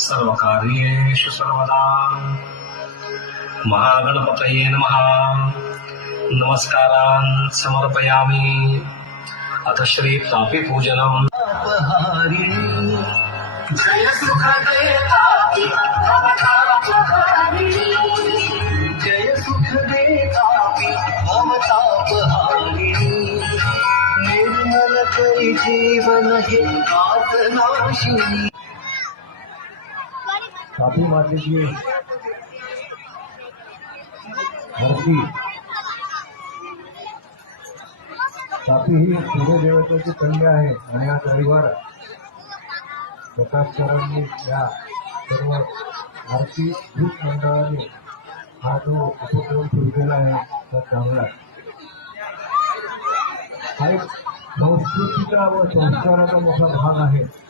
सर्वकार्येषु सर्वदा महागणपतये नमः। नमस्कारान् समर्पयामि। अथ श्री तापी पूजनम्। जय सुखदे तापी जय सुखदे तापी भवतापहारिणी निर्मल करी जीवन हे आत्मनाशिनी। तापी मातेची आरती। तापी ही सूर्यदेवतेची कन्या आहे आणि आज रविवार प्रकाश सरांनी या सर्व आरती दूत मंडळाने हा जो उपक्रम सुरू केला आहे तो चांगला आहे। हा एक संस्कृतीचा व संस्काराचा मोठा भाग आहे।